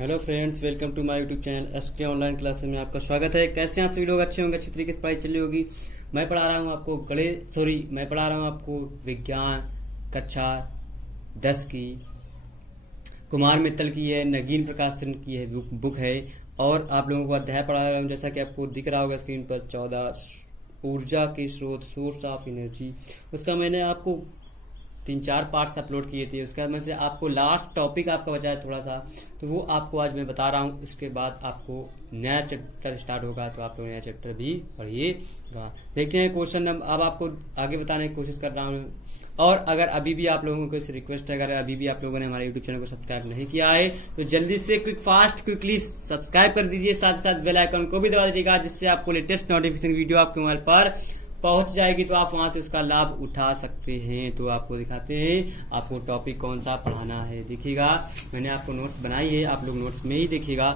Hello friends, welcome to my YouTube channel SK online classes में आपका स्वागत है। कैसे हैं आप सभी लोग? अच्छे होंगे, अच्छी तरीके से पढ़ाई चल रही होगी। मैं पढ़ा रहा हूँ आपको विज्ञान कक्षा 10 की कुमार मित्तल की है, नगीन प्रकाशन की है बुक है। और आप लोगों को अध्याय पढ़ा रहा हूँ, जैसा कि आपको दिख रहा होगा स्क्रीन पर 14 ऊर्जा के स्रोत, सोर्स ऑफ एनर्जी। उसका मैंने आपको 3-4 पार्ट्स अपलोड किए थे। उसका में से आपको लास्ट टॉपिक आपका बचा है थोड़ा सा, तो वो आपको आज मैं बता रहा हूँ। उसके बाद आपको नया चैप्टर स्टार्ट होगा, तो आप लोग नया चैप्टर भी पढ़िएगा। देखते हैं क्वेश्चन। अब आपको आगे बताने की कोशिश कर रहा हूँ। और अगर अभी भी आप लोगों को इस रिक्वेस्ट है, अगर अभी भी आप लोगों ने हमारे यूट्यूब चैनल को सब्सक्राइब नहीं किया है तो जल्दी से क्विकली सब्सक्राइब कर दीजिए। साथ ही साथ बेल आइकन को भी दबा दीजिएगा, जिससे आपको लेटेस्ट नोटिफिकेशन वीडियो आपके मोबाइल पर पहुंच जाएगी, तो आप वहां से उसका लाभ उठा सकते हैं। तो आपको दिखाते हैं आपको टॉपिक कौन सा पढ़ाना है। देखिएगा, मैंने आपको नोट्स बनाई है, आप लोग नोट्स में ही देखिएगा,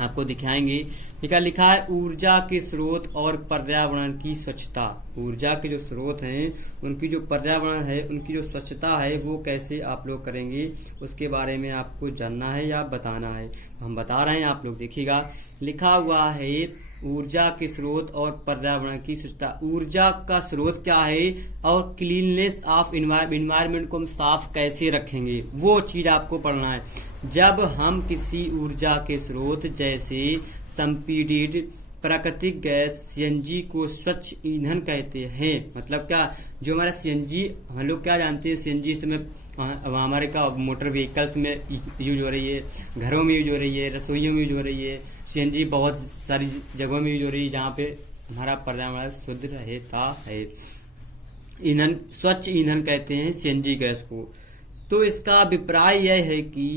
आपको दिखाएंगे। लिखा है ऊर्जा के स्रोत और पर्यावरण की स्वच्छता। ऊर्जा के जो स्रोत हैं, उनकी जो पर्यावरण है, उनकी जो स्वच्छता है, वो कैसे आप लोग करेंगे, उसके बारे में आपको जानना है या बताना है। तो हम बता रहे हैं, आप लोग देखिएगा। लिखा हुआ है ऊर्जा के स्रोत और पर्यावरण की स्वच्छता। ऊर्जा का स्रोत क्या है और क्लीननेस ऑफ इन्वायरमेंट को हम साफ कैसे रखेंगे, वो चीज आपको पढ़ना है। जब हम किसी ऊर्जा के स्रोत जैसे संपीड़ित प्राकृतिक गैस सीएनजी को स्वच्छ ईंधन कहते हैं। मतलब क्या, जो हमारा सीएनजी, हम लोग क्या जानते हैं, सीएनजी समय हमारे का मोटर व्हीकल्स में यूज हो रही है, घरों में यूज हो रही है, रसोइयों में यूज हो रही है। सीएनजी बहुत सारी जगहों में यूज हो रही है, जहाँ पे हमारा पर्यावरण शुद्ध रहता है। ईंधन, स्वच्छ ईंधन कहते हैं सीएनजी गैस को। तो इसका अभिप्राय यह है कि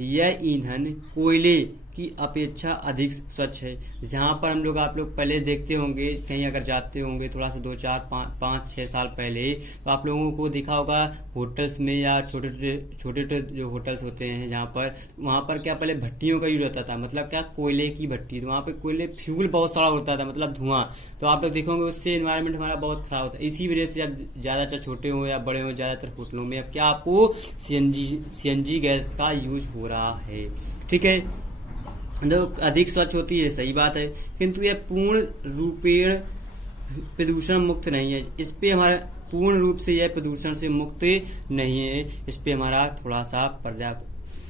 यह ईंधन कोयले की अपेक्षा अधिक स्वच्छ है। जहाँ पर हम लोग, आप लोग पहले देखते होंगे, कहीं अगर जाते होंगे थोड़ा सा 2-4-5-6 साल पहले, तो आप लोगों को देखा होगा होटल्स में या छोटे जो होटल्स होते हैं, जहाँ पर वहाँ पर क्या पहले भट्टियों का यूज होता था। मतलब क्या, कोयले की भट्टी। तो वहाँ पे कोयले फ्यूल बहुत सारा होता था, मतलब धुआं। तो आप लोग देखोगे उससे एनवायरमेंट हमारा बहुत खराब होता है। इसी वजह से अब ज्यादातर छोटे हो या बड़े हो, ज्यादातर होटलों में अब क्या आपको सीएनजी गैस का यूज हो रहा है। ठीक है, जो अधिक स्वच्छ होती है, सही बात है, किंतु यह पूर्ण रूपेण प्रदूषण मुक्त नहीं है। इस पे हमारा पूर्ण रूप से यह प्रदूषण से मुक्त नहीं है। इस पे हमारा थोड़ा सा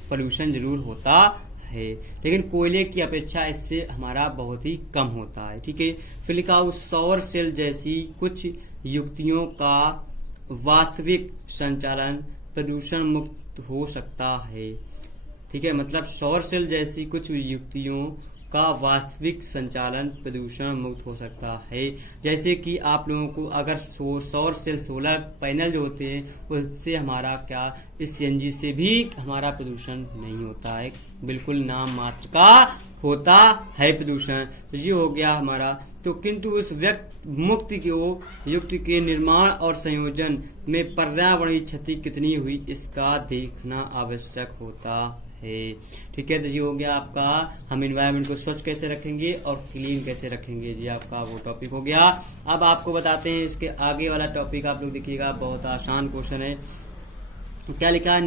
पोल्यूशन जरूर होता है, लेकिन कोयले की अपेक्षा इससे हमारा बहुत ही कम होता है। ठीक है, फिर लिखा सौर सेल जैसी कुछ युक्तियों का वास्तविक संचालन प्रदूषण मुक्त हो सकता है। ठीक है, मतलब सौर सेल जैसी कुछ युक्तियों का वास्तविक संचालन प्रदूषण मुक्त हो सकता है। जैसे कि आप लोगों को अगर सौर सेल, सोलर पैनल जो होते हैं, उससे हमारा क्या, इस सीएनजी से भी हमारा प्रदूषण नहीं होता है, बिल्कुल नाम मात्र का होता है प्रदूषण। तो ये हो गया हमारा। तो किंतु उस युक्त के निर्माण और संयोजन में पर्यावरणीय क्षति कितनी हुई, इसका देखना आवश्यक होता है। ठीक है, तो ये हो गया आपका, हम एनवायरनमेंट को स्वच्छ कैसे रखेंगे और क्लीन कैसे रखेंगे, जी आपका वो टॉपिक हो गया। अब आपको बताते हैं इसके आगे वाला टॉपिक। आप लोग देखिएगा, बहुत आसान क्वेश्चन है। क्या लिखा है,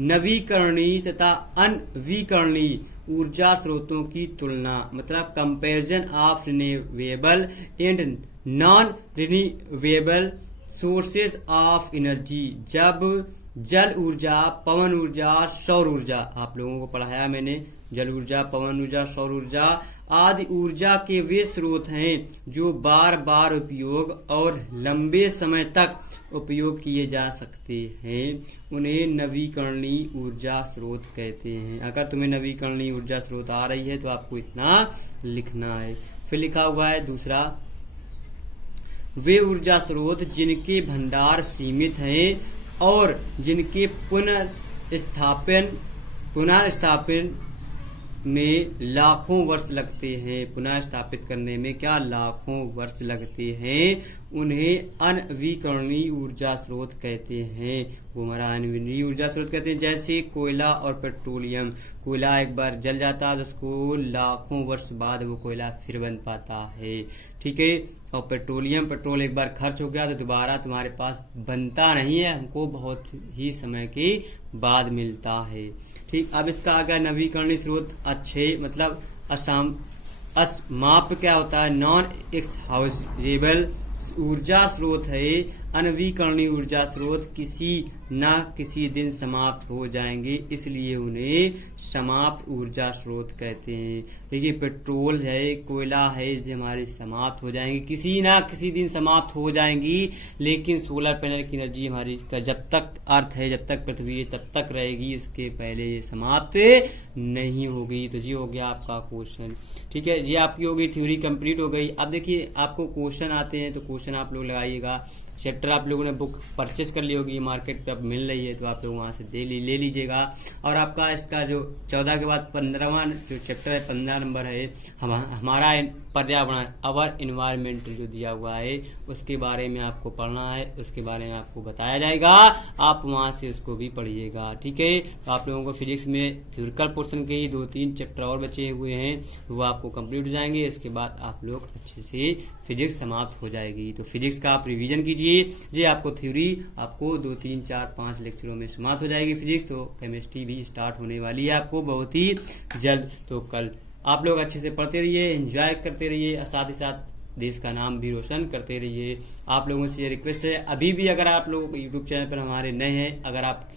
नवीकरणीय तथा अनवीकरणीय ऊर्जा स्रोतों की तुलना। मतलब comparison of renewable and non renewable sources of energy. जब जल ऊर्जा, पवन ऊर्जा, सौर ऊर्जा, आप लोगों को पढ़ाया मैंने, जल ऊर्जा, पवन ऊर्जा, सौर ऊर्जा आदि ऊर्जा के वे स्रोत हैं जो बार बार उपयोग और लंबे समय तक उपयोग किए जा सकते हैं, उन्हें नवीकरणीय ऊर्जा स्रोत कहते हैं। अगर तुम्हें नवीकरणीय ऊर्जा स्रोत आ रही है तो आपको इतना लिखना है। फिर लिखा हुआ है दूसरा, वे ऊर्जा स्रोत जिनके भंडार सीमित हैं और जिनके पुनर्स्थापन में लाखों वर्ष लगते हैं। पुनः स्थापित करने में क्या लाखों वर्ष लगते हैं, उन्हें अनवीकरणीय ऊर्जा स्रोत कहते हैं। वो हमारा अनवीकरणीय ऊर्जा स्रोत कहते हैं। जैसे कोयला और पेट्रोलियम, कोयला एक बार जल जाता है तो उसको लाखों वर्ष बाद वो कोयला फिर बन पाता है। ठीक है, और पेट्रोल एक बार खर्च हो गया तो दोबारा तुम्हारे पास बनता नहीं है, हमको बहुत ही समय के बाद मिलता है। ठीक, अब इसका आ गया नवीकरणीय स्रोत अच्छे, मतलब असमाप क्या होता है, नॉन एक्सहाउजेबल ऊर्जा स्रोत है। अनवीकरणीय ऊर्जा स्रोत किसी न किसी दिन समाप्त हो जाएंगे, इसलिए उन्हें समाप्त ऊर्जा स्रोत कहते हैं। देखिए पेट्रोल है, कोयला है, जो हमारे समाप्त हो जाएंगे, किसी ना किसी दिन समाप्त हो जाएंगी, लेकिन सोलर पैनल की एनर्जी हमारी का जब तक अर्थ है, जब तक पृथ्वी है तब तक रहेगी, इसके पहले ये समाप्त नहीं होगी। तो जी हो गया आपका क्वेश्चन। ठीक है जी, आपकी हो गई थ्योरी कंप्लीट हो गई। अब देखिए आपको क्वेश्चन आते हैं, तो क्वेश्चन आप लोग लगाइएगा। चैप्टर आप लोगों ने बुक परचेस कर ली होगी, मार्केट पे अब मिल रही है, तो आप लोग वहां से ले लीजिएगा। और आपका इसका जो 14 के बाद 15वां जो चैप्टर है, 15 नंबर है, हमारा पर्यावरण, अवर एनवायरमेंट जो दिया हुआ है, उसके बारे में आपको पढ़ना है, उसके बारे में आपको बताया जाएगा, आप वहां से उसको भी पढ़िएगा। ठीक है, तो आप लोगों को फिजिक्स में थ्योरिकल पोर्शन के ही 2-3 चैप्टर और बचे हुए हैं, वो आपको कंप्लीट हो जाएंगे। इसके बाद आप लोग अच्छे से फिजिक्स समाप्त हो जाएगी। तो फिजिक्स का आप रिवीजन कीजिए जी, आपको थ्योरी आपको 2, 3, 4, 5 लेक्चरों में समाप्त हो जाएगी फिजिक्स। तो केमिस्ट्री भी स्टार्ट होने वाली है आपको बहुत ही जल्द। तो कल आप लोग अच्छे से पढ़ते रहिए, एंजॉय करते रहिए, साथ ही साथ देश का नाम भी रोशन करते रहिए। आप लोगों से ये रिक्वेस्ट है, अभी भी अगर आप लोग यूट्यूब चैनल पर हमारे नए हैं, अगर आप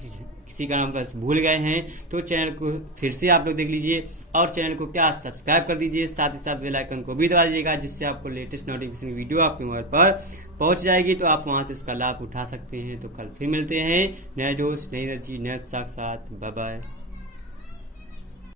किसी का नाम बस भूल गए हैं, तो चैनल को फिर से आप लोग देख लीजिए और चैनल को क्या सब्सक्राइब कर दीजिए, साथ ही साथ बेल आइकन को भी दबा दीजिएगा, जिससे आपको लेटेस्ट नोटिफिकेशन वीडियो आपके मोबाइल पर पहुंच जाएगी, तो आप वहां से उसका लाभ उठा सकते हैं। तो कल फिर मिलते हैं, नए जोश, नई एनर्जी, नए उत्साह के साथ। Bye bye.